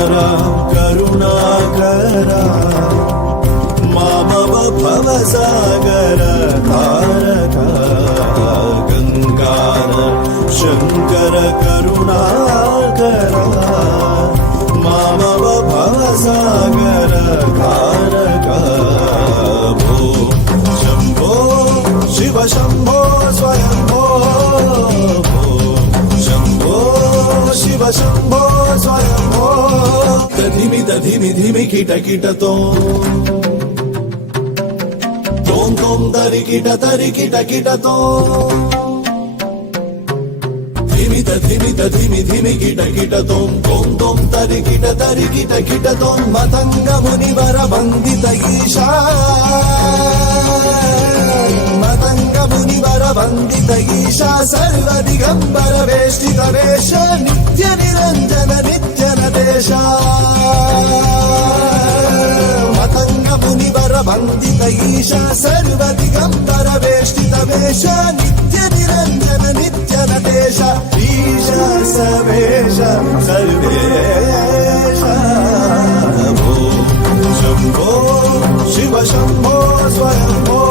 शङ्करा करुणाकरा मामव भवसागर तारका गङ्गार शङ्कर करुणाकरा मामव भवसागर तारका भो शम्भो शिव शम्भो स्वयम्भो शिव शम्भो स्वयम्भो दधिमि दधिमि धिमि किट किटतो तों तों तरि किट किटतो धिमि दधिमि धिमि किट किटतो तों तों तरि किट किटतो मतंग मुनिवर वन्दित ईशा मतंग मुनिवर वन्दित ईशा सर्व दिगंबर वेष्टित वेश नित्य निरंजन नित्य नदेश मतंग मुनिवर वन्दित ईशा सर्व दिगंबर वेष्टित वेश नित्य निरंजन नित्य नदेश ईशा सवेश सर्वेश भो शंभो शिव शंभो स्वयंभो